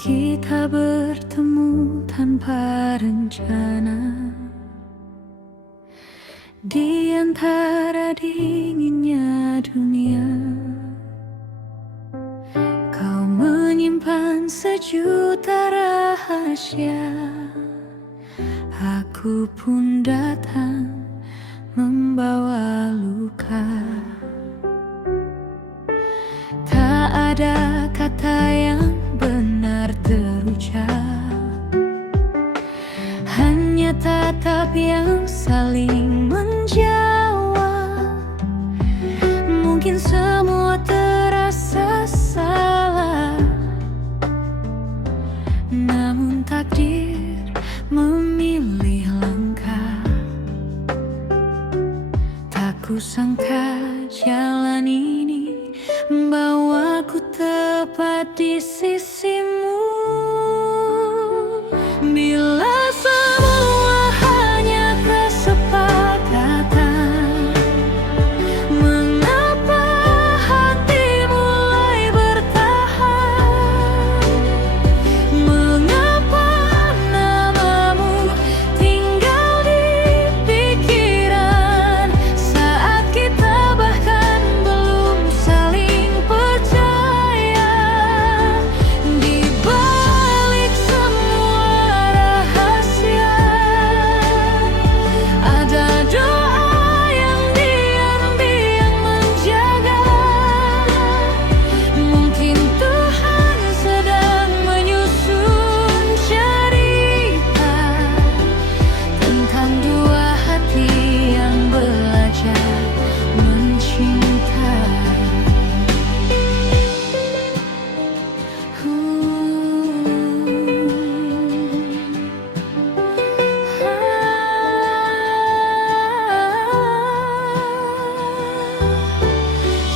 Kita bertemu tanpa rencana di antara dinginnya dunia. Kau menyimpan sejuta rahasia, aku pun datang membawa luka. Tak ada kata yang benar terucap, hanya tatap yang saling menjawab. Mungkin semua terasa salah, namun takdir memilih langkah. Tak kusangka jalan ini membawaku tepat di sisimu. Bila semua hanya kesepakatan, mengapa hati mulai bertahan? Mengapa namamu tinggal di pikiran saat kita bahkan belum saling percaya? Di balik semua rahasia, ada doa yang diam-diam menjaga. Mungkin Tuhan sedang menyusun cerita tentang dua hati yang belajar mencintai.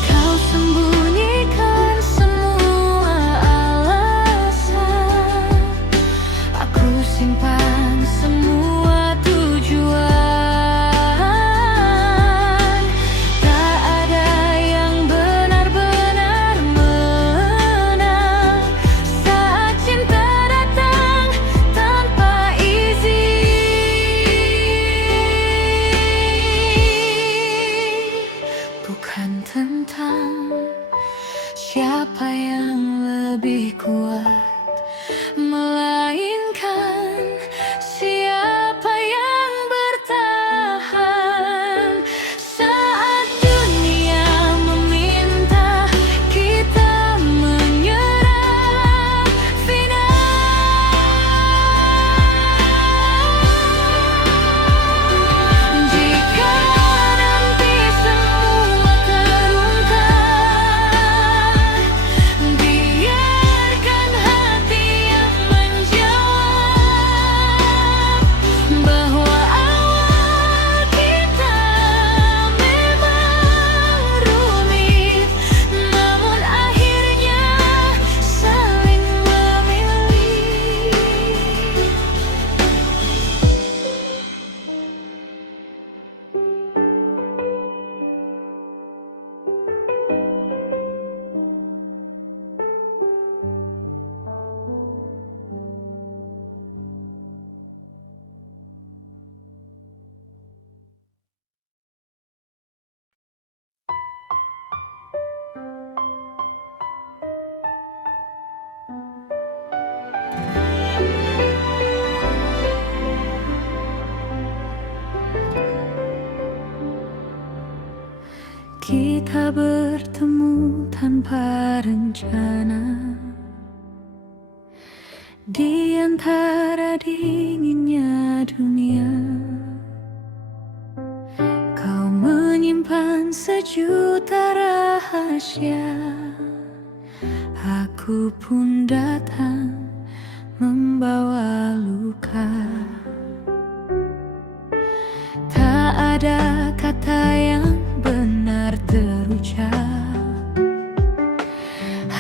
Kau sembunyikan semua alasan, aku simpan semua tujuan. Tak ada yang benar-benar menang saat cinta datang tanpa izin. Bukan tentang siapa yang lebih kuat, melainkan siapa yang bertahan saat dunia meminta kita menyerah final. Jika nanti semua terungkap, biarkan hati yang menjawab bahwa awal kita memang rumit, namun akhirnya saling memilih. Kita bertemu tanpa rencana di antara dinginnya dunia. Kau menyimpan sejuta rahasia, aku pun datang membawa luka. Tak ada kata yang benar terucap,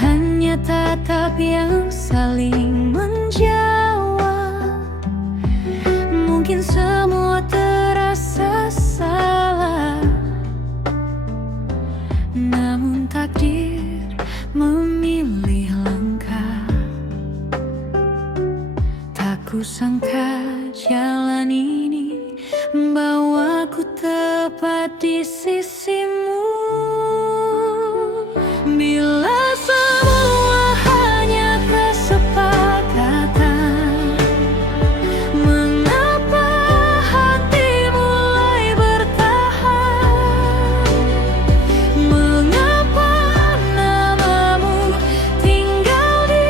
hanya tatap yang saling menjawab. Mungkin semua terasa salah, namun takdir memilih langkah. kusangka jalan ini membawaku tepat di sisimu. Bila semua hanya kesepakatan, mengapa hati mulai bertahan? Mengapa namamu tinggal di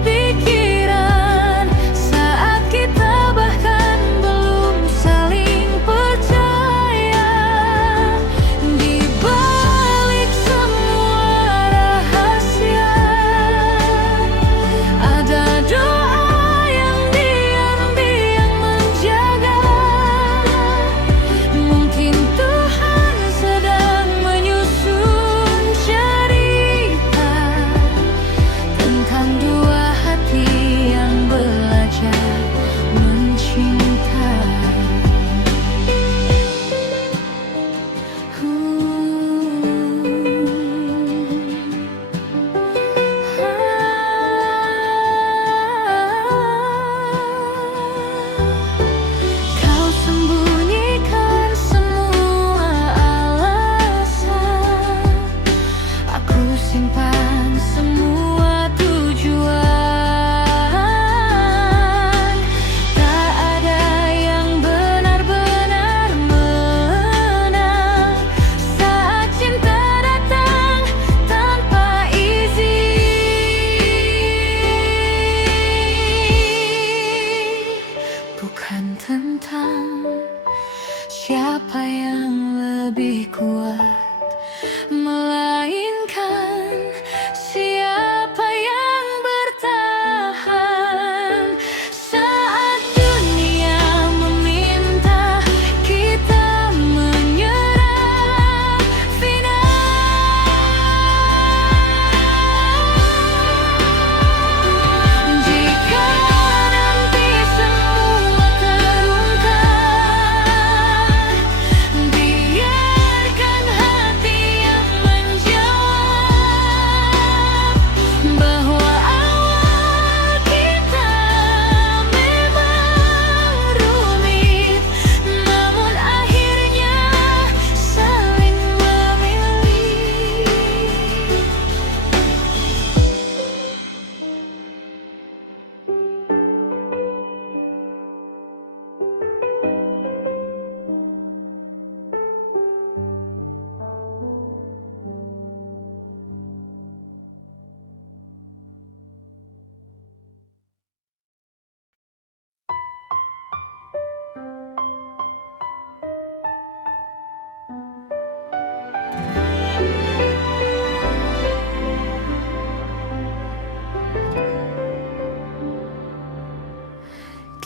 pikiran saat kita bahkan belum saling percaya? Di balik semua rahasia, ada doa yang diam-diam menjaga. Mungkin Tuhan sedang menyusun cerita tentang dua hati yang belajar mencintai. Kau sembunyikan semua alasan, aku simpan semua tujuan. Tak ada yang benar-benar menang saat cinta datang tanpa izin. Bukan tentang siapa yang lebih kuat, melainkan siapa yang bertahan saat dunia meminta kita menyerah final. Jika nanti semua terungkap, biarkan hati yang menjawab bahwa awal kita memang rumit, namun akhirnya saling memilih.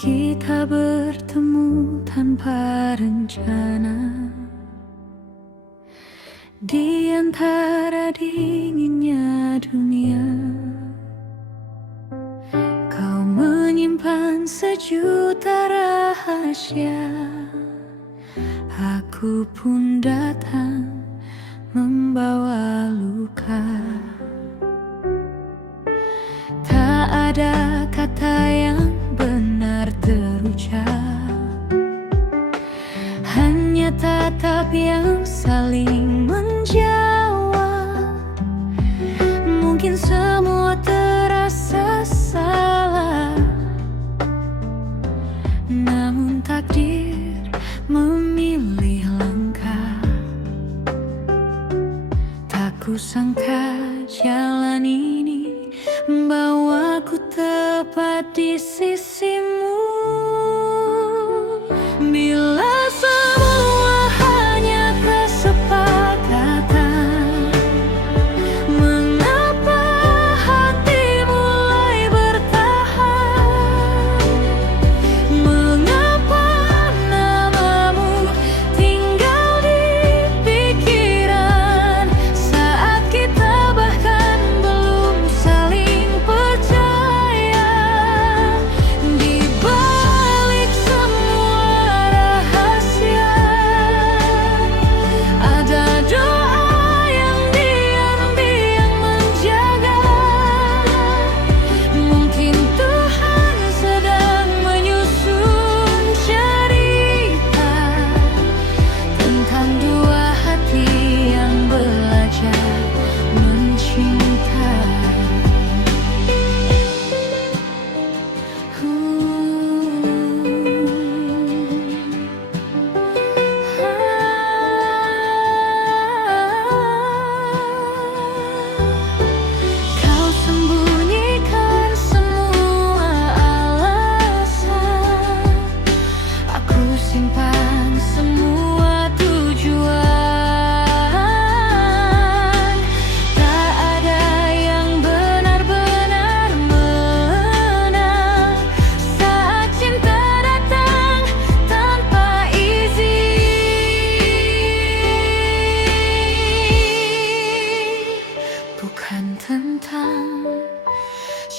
Kita bertemu tanpa rencana di antara dinginnya dunia. Kau menyimpan sejuta rahasia, aku pun datang membawa luka. Tak ada kata yang benar terucap, hanya tatap yang saling menjawab. Mungkin semua terasa salah, namun takdir memilih langkah. Tak kusangka jalan ini membawaku tepat di sisimu. Bila semua hanya kesepakatan, mengapa hati mulai bertahan? Mengapa namamu tinggal di pikiran saat kita bahkan belum saling percaya? Di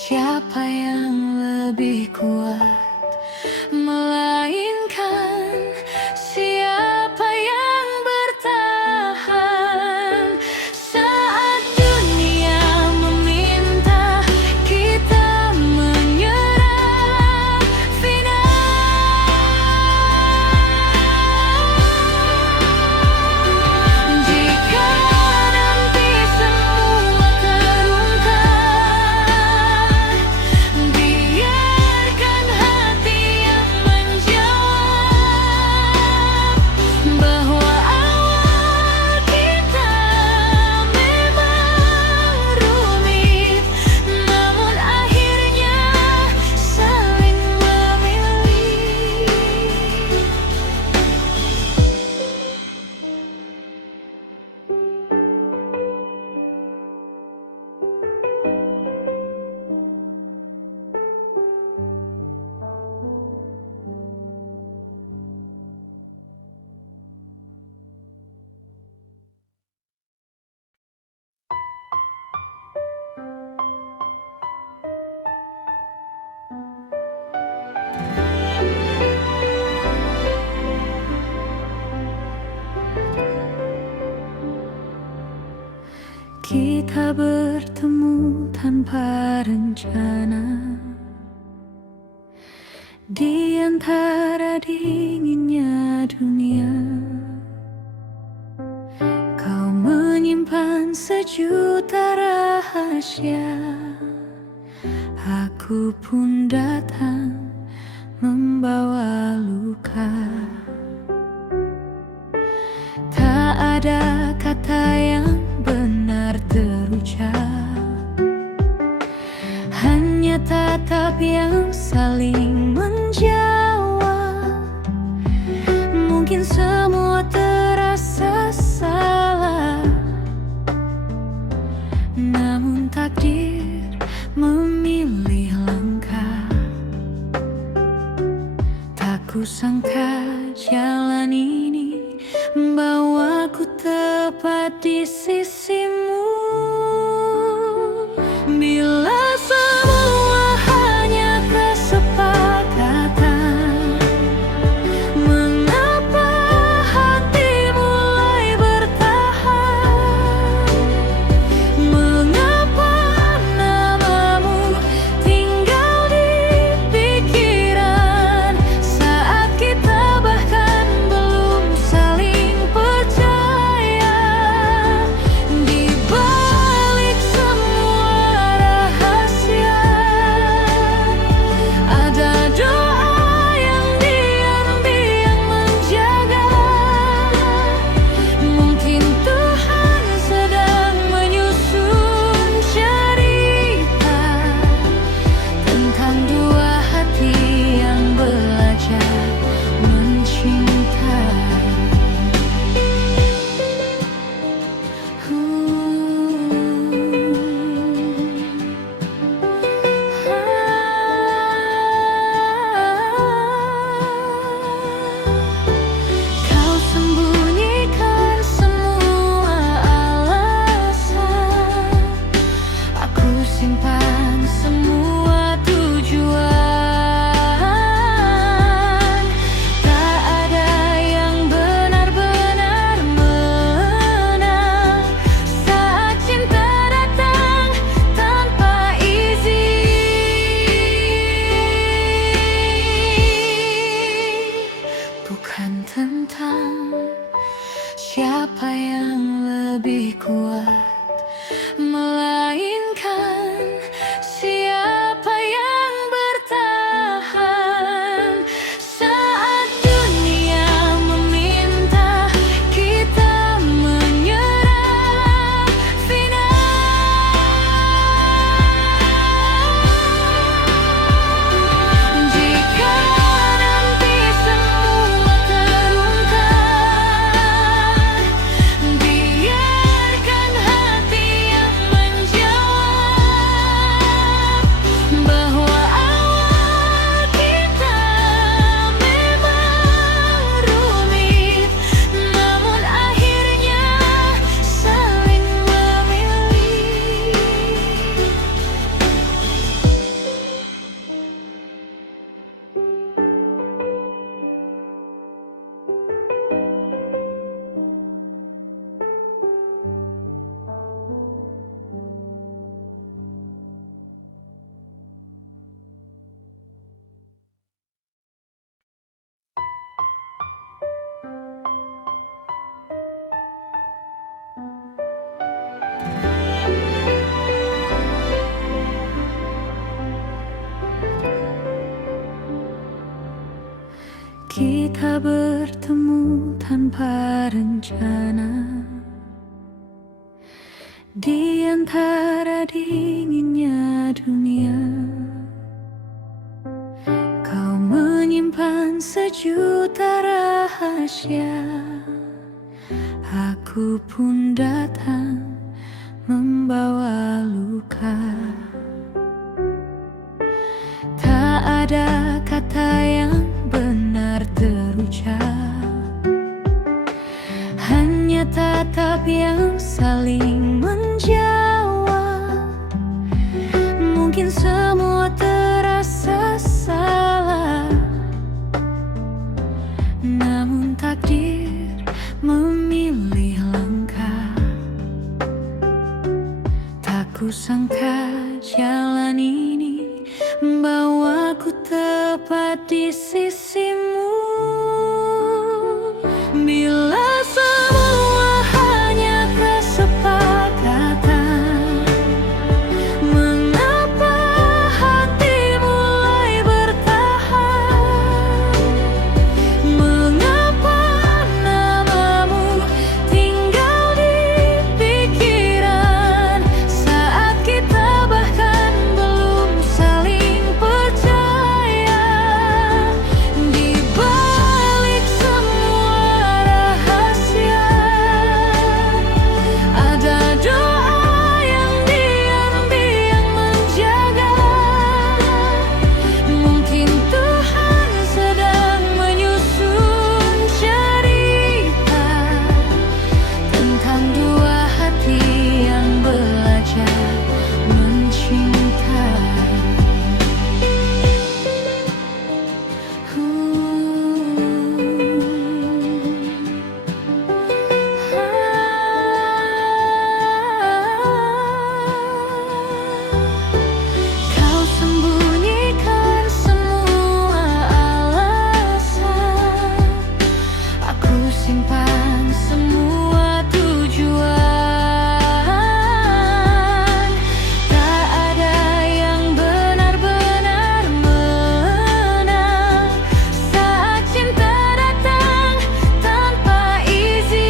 siapa yang lebih kuat, melainkan siapa yang bertahan. Saat dunia meminta kita menyerah final, jika nanti semua terungkap, biarkan hati yang menjawab bahwa awal kita memang rumit, namun akhirnya saling memilih. Kita bertemu tanpa rencana di antara dinginnya dunia. Kau menyimpan sejuta rahasia, aku pun datang membawa luka. Tak ada kata yang benar terucap, hanya tatap yang saling menjawab. Mungkin semua terasa salah, namun takdir memilih langkah. Tak kusangka jalan ini membawaku tepat di sisimu. Bila semua hanya kesepakatan, mengapa hati mulai bertahan? Mengapa namamu tinggal di pikiran saat kita Kita bertemu tanpa rencana di antara dinginnya dunia. Kau menyimpan sejuta rahasia, aku pun datang membawa luka. Tak ada kata yang benar terucap, hanya tatap yang saling menjawab. Mungkin semua terasa salah, namun takdir memilih langkah. Tak kusangka jalan ini membawaku tepat di sisimu. Bila semua hanya kesepakatan, mengapa hati mulai bertahan? Mengapa namamu tinggal di pikiran saat kita bahkan belum saling percaya? Di balik semua rahasia, ada doa yang diam-diam menjaga. Mungkin Tuhan sedang menyusun cerita tentang dua hati yang belajar mencintai. Kau sembunyikan semua alasan, aku simpan semua tujuan. Tak ada yang benar-benar menang saat cinta datang tanpa izin.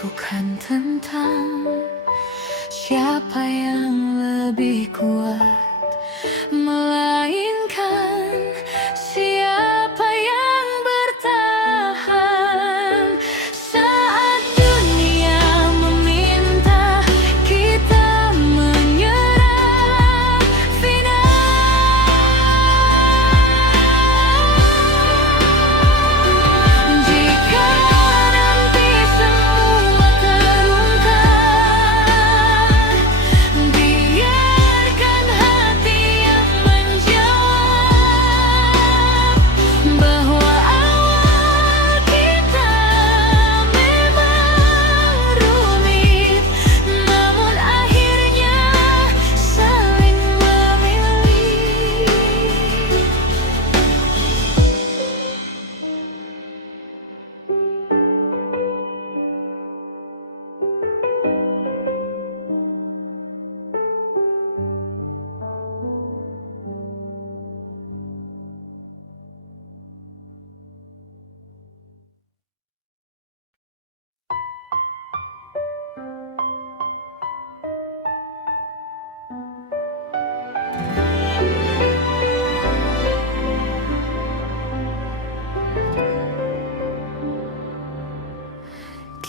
Bukan tentang siapa yang lebih kuat, melainkan siapa yang bertahan saat dunia meminta kita menyerah final. Jika nanti semua terungkap, biarkan hati yang menjawab bahwa awal kita memang rumit, namun akhirnya saling memilih.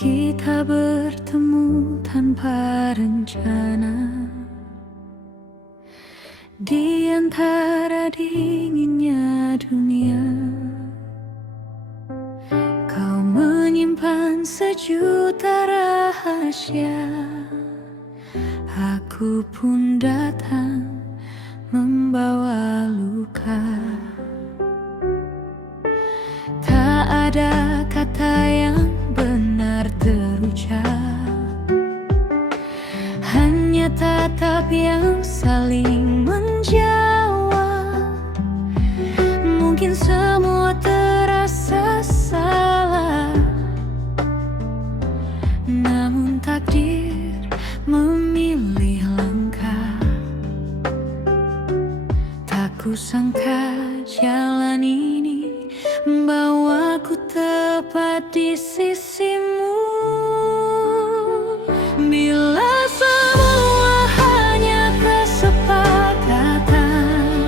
Kita bertemu tanpa rencana di antara dinginnya dunia. Kau menyimpan sejuta rahasia, aku pun datang membawa luka. Tak ada kata yang benar terucap, hanya tatap yang saling menjawab. Mungkin semua terasa salah, namun takdir memilih langkah. kusangka jalan ini membawaku tepat di sisimu. Bila semua hanya kesepakatan,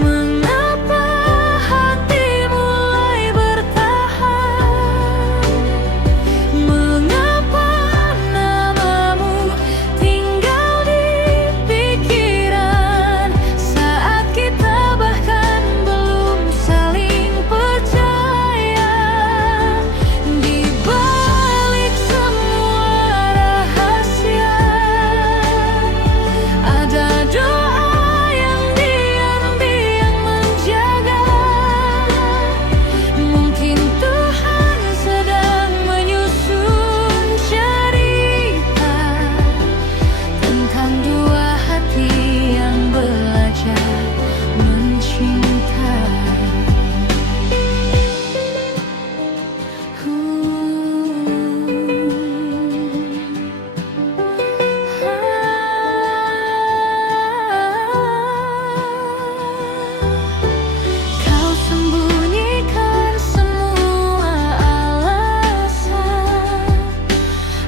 mengapa hati mulai bertahan? Mengapa namamu tinggal di pikiran saat kita bahkan belum saling percaya? Di balik semua rahasia, ada doa yang diam-diam menjaga. Mungkin Tuhan sedang menyusun cerita tentang dua hati yang belajar mencinta. Kau sembunyikan semua alasan,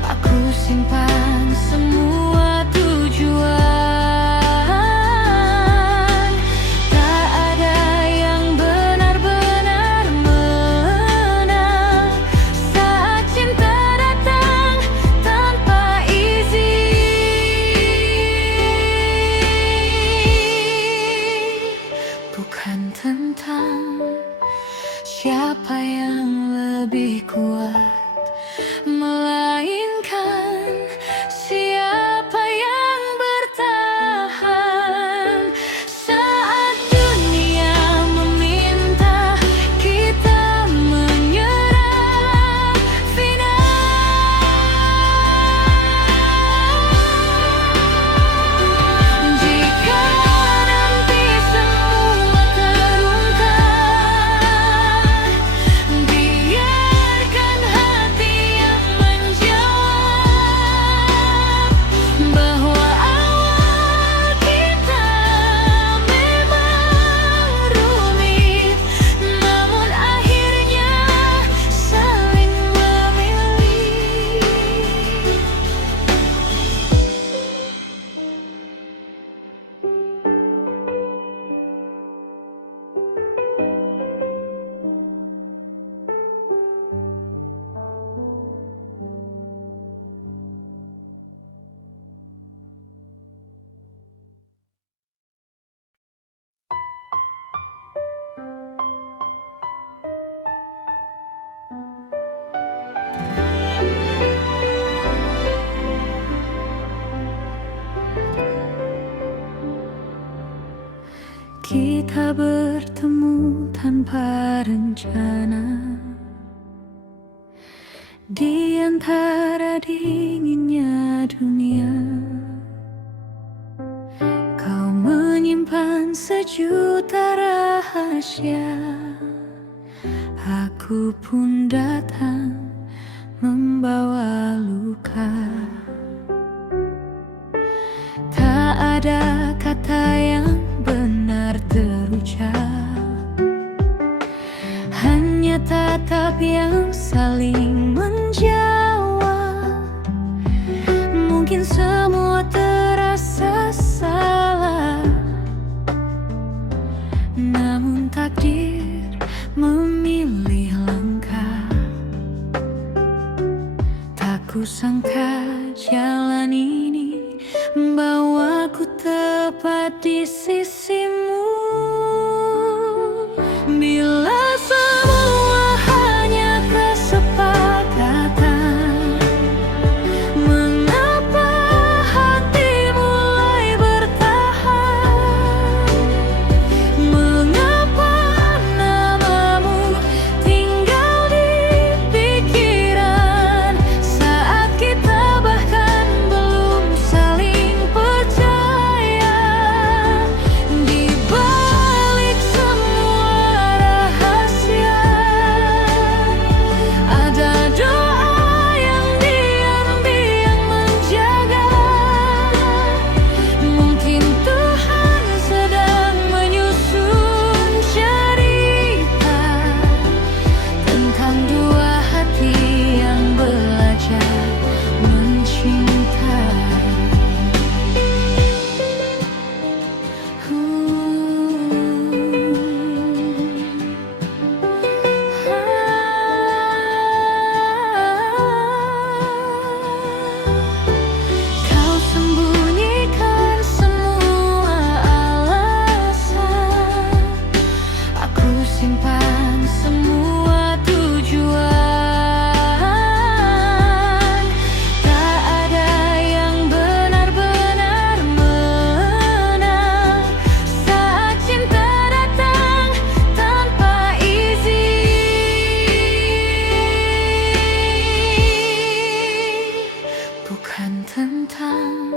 aku simpan semua tujuan. Tak ada yang benar-benar menang saat cinta datang tanpa izin. Bukan tentang siapa yang lebih kuat, melainkan siapa yang bertahan saat dunia meminta kita menyerah final. Jika nanti semua terungkap, biarkan hati yang menjawab bahwa awal kita memang rumit, namun akhirnya saling memilih. Kita bertemu tanpa rencana di antara dinginnya dunia. Kau menyimpan sejuta rahasia, aku pun datang membawa luka. Tak ada kata yang benar terucap, hanya tatap yang saling menjawab. Mungkin semua terasa salah, namun takdir memilih langkah. Tak kusangka jalan ini membawaku tepat di sisimu. Bila semua hanya kesepakatan, mengapa hati mulai bertahan? Mengapa namamu tinggal di pikiran saat kita bahkan belum saling percaya? tentang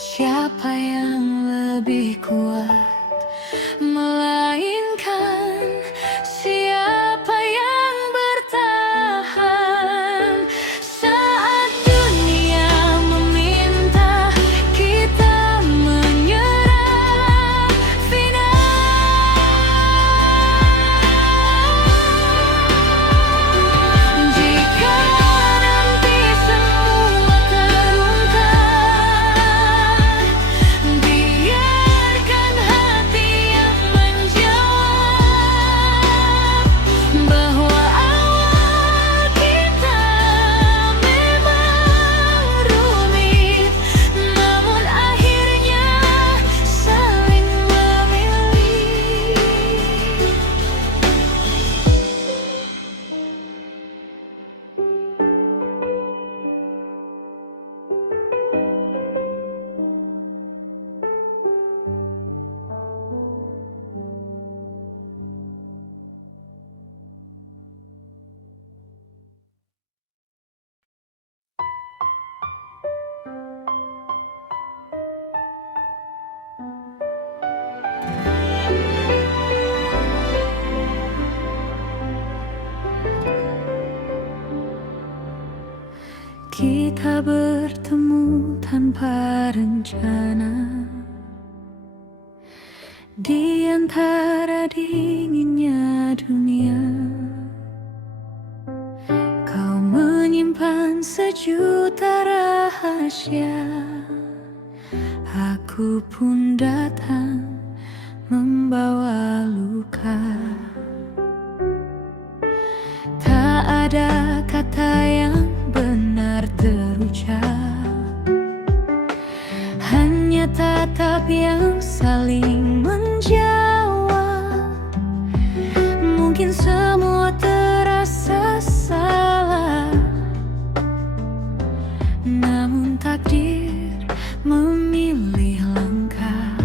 siapa yang lebih kuat, melainkan siapa yang bertahan. Saat dunia meminta kita menyerah final, jika nanti semua terungkap, biarkan hati yang menjawab bahwa awal kita memang rumit, namun akhirnya saling memilih. Kita bertemu tanpa rencana di antara dinginnya dunia. Kau menyimpan sejuta rahasia, aku pun datang membawa luka. Tak ada kata yang benar terucap, hanya tatap yang saling menjawab. Mungkin semua terasa salah, namun takdir memilih langkah.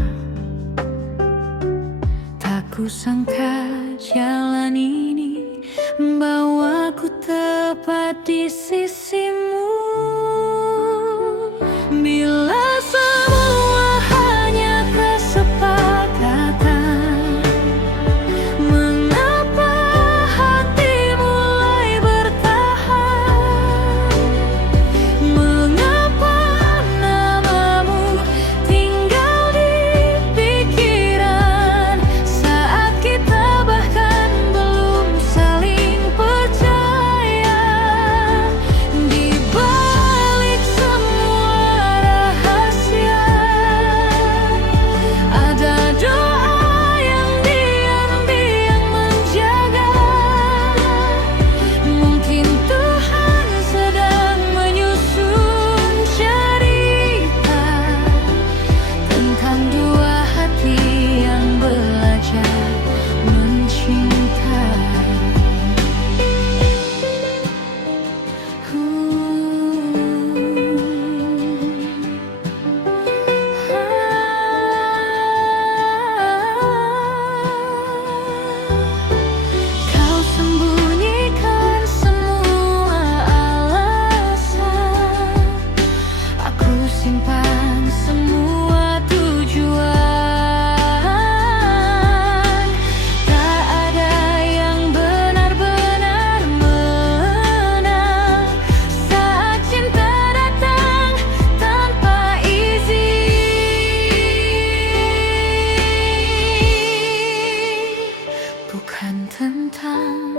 Tak kusangka jalan ini membawaku tepat di sisimu. Bila semua hanya kesepakatan, mengapa hati mulai bertahan? Mengapa namamu tinggal di pikiran saat kita bahkan belum saling percaya? Di balik semua rahasia, ada doa yang diam-diam menjaga. Mungkin Tuhan sedang menyusun cerita tentang dua hati yang belajar mencintai. Kau sembunyikan semua alasan, aku simpan semua tujuan. Tak ada yang benar-benar menang saat cinta datang tanpa izin. Bukan tentang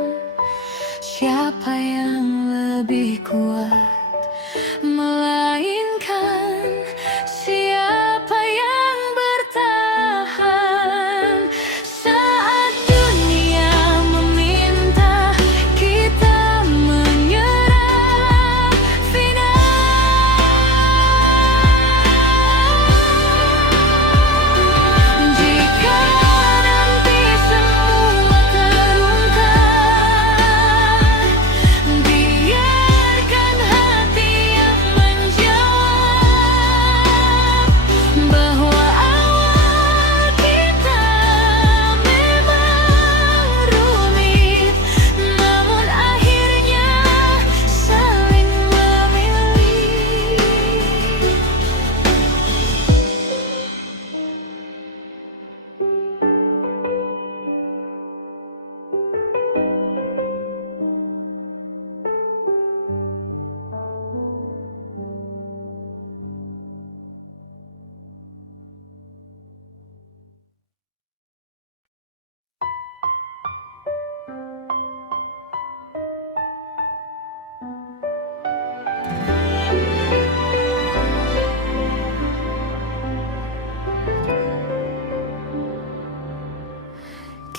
siapa yang lebih kuat, melainkan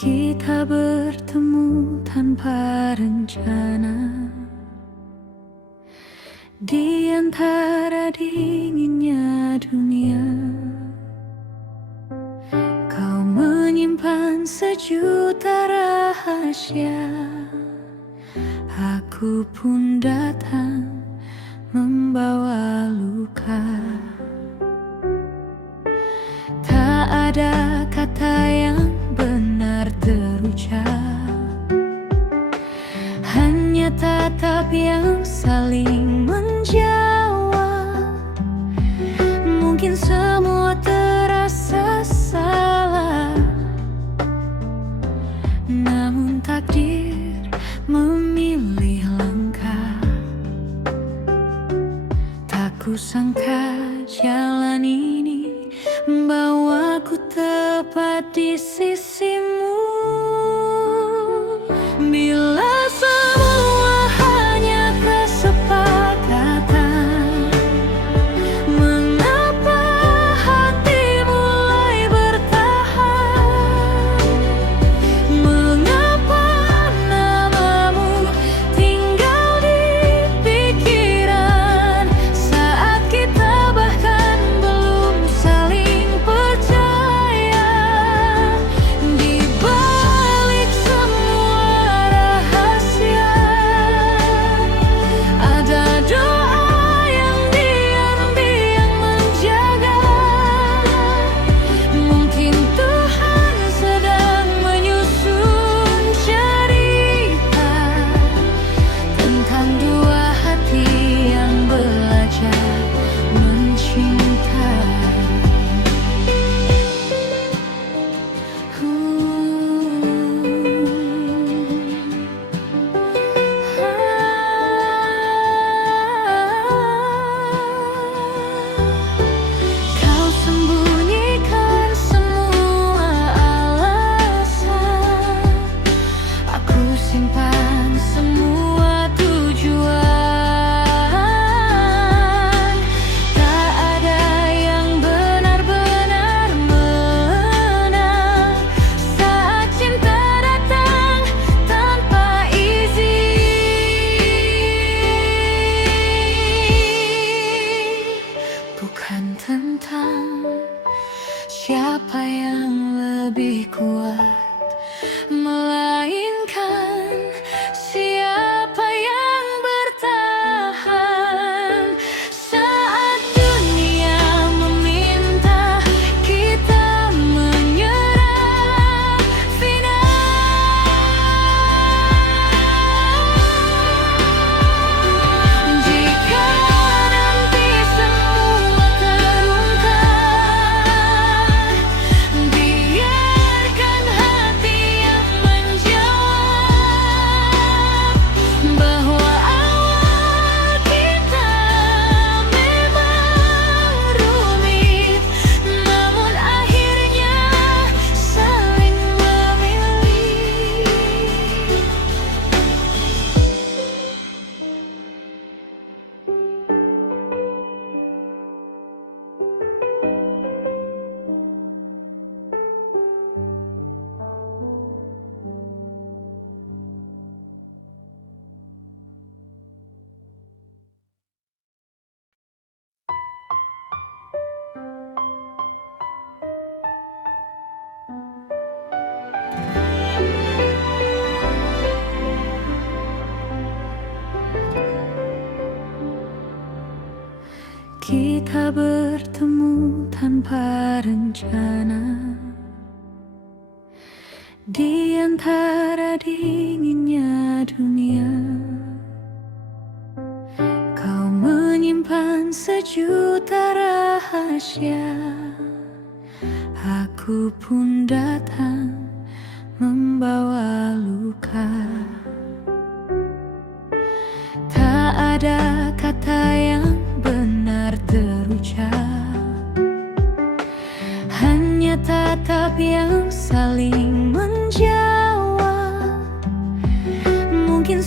Kita bertemu tanpa rencana di antara dinginnya dunia. Kau menyimpan sejuta rahasia, aku pun datang membawa luka. Tak ada kata yang benar terucap, hanya tatap yang saling menjawab. Mungkin semua terasa salah, namun takdir memilih langkah. Tak kusangka jalan ini membawaku tepat di sisimu. Bila semua hanya kesepakatan, mengapa hati mulai bertahan? Mengapa namamu tinggal di pikiran saat kita bahkan belum saling percaya? Di balik semua rahasia, ada doa yang diam-diam menjaga. Mungkin Tuhan sedang menyusun cerita tentang dua hati yang belajar mencintai. Kau sembunyikan semua alasan, aku simpan semua tujuan. Tak ada yang benar-benar menang saat cinta datang tanpa izin. Bukan tentang siapa yang lebih kuat, melainkan siapa yang bertahan saat dunia meminta kita menyerah final. Jika nanti semua terungkap, biarkan hati yang menjawab bahwa awal kita memang rumit, namun akhirnya saling memilih. Kita bertemu tanpa rencana di antara dinginnya dunia. Kau menyimpan sejuta rahasia, aku pun datang membawa luka. Tak ada kata yang benar terucap, hanya tatap yang saling menjawab. Mungkin